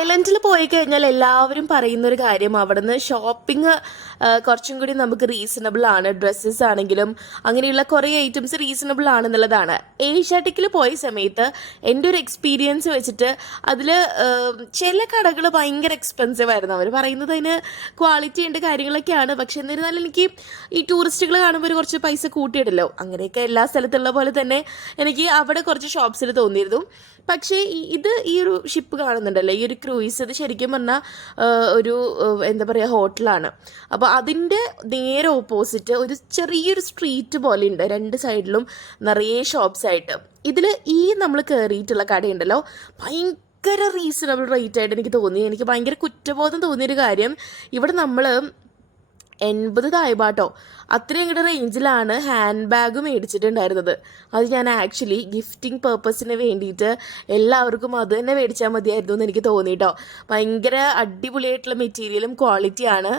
ഐലൻഡിൽ പോയി കഴിഞ്ഞാൽ എല്ലാവരും പറയുന്നൊരു കാര്യം അവിടുന്ന് ഷോപ്പിംഗ് കുറച്ചും കൂടി നമുക്ക് റീസണബിൾ ആണ്. ഡ്രസ്സസ് ആണെങ്കിലും അങ്ങനെയുള്ള കുറേ ഐറ്റംസ് റീസണബിൾ ആണെന്നുള്ളതാണ്. ഏഷ്യാറ്റിക്കിൽ പോയ സമയത്ത് എൻ്റെ ഒരു എക്സ്പീരിയൻസ് വെച്ചിട്ട് അതിൽ ചില കടകൾ ഭയങ്കര എക്സ്പെൻസീവ് ആയിരുന്നു. അവർ പറയുന്നത് അതിന് ക്വാളിറ്റി ഉണ്ട് കാര്യങ്ങളൊക്കെയാണ്. പക്ഷെ എന്നിരുന്നാലും എനിക്ക് ഈ ടൂറിസ്റ്റുകൾ കാണുമ്പോൾ ഒരു കുറച്ച് പൈസ കൂട്ടിയിടല്ലോ. അങ്ങനെയൊക്കെ എല്ലാ സ്ഥലത്തുള്ള പോലെ തന്നെ എനിക്ക് അവിടെ കുറച്ച് ഷോപ്സിൽ തോന്നിയിരുന്നു. പക്ഷേ ഈ ഒരു ഷിപ്പ് കാണുന്നുണ്ടല്ലോ, ഈ ഒരു ക്രൂയിസ്, ഇത് ശരിക്കും പറഞ്ഞാൽ ഒരു എന്താ പറയുക ഹോട്ടലാണ്. അപ്പോൾ അതിൻ്റെ നേരെ ഓപ്പോസിറ്റ് ഒരു ചെറിയൊരു സ്ട്രീറ്റ് പോലെ ഉണ്ട്. രണ്ട് സൈഡിലും നിറയെ ഷോപ്സ് ആയിട്ട്. ഇതിൽ നമ്മൾ കയറിയിട്ടുള്ള കടയുണ്ടല്ലോ, ഭയങ്കര റീസണബിൾ റേറ്റ് ആയിട്ട് എനിക്ക് തോന്നി. എനിക്ക് ഭയങ്കര കുറ്റബോധം തോന്നിയൊരു കാര്യം, ഇവിടെ നമ്മൾ 80 തായ്പാട്ടോ അത്രയും ഇങ്ങോട്ട് റേഞ്ചിലാണ് ഹാൻഡ് ബാഗ് മേടിച്ചിട്ടുണ്ടായിരുന്നത്. അത് ഞാൻ ആക്ച്വലി ഗിഫ്റ്റിംഗ് പേർപ്പസിന് വേണ്ടിയിട്ട് എല്ലാവർക്കും അത് തന്നെ മേടിച്ചാൽ മതിയായിരുന്നു എന്ന് എനിക്ക് തോന്നിയിട്ടോ. ഭയങ്കര അടിപൊളിയായിട്ടുള്ള മെറ്റീരിയലും ക്വാളിറ്റിയാണ്.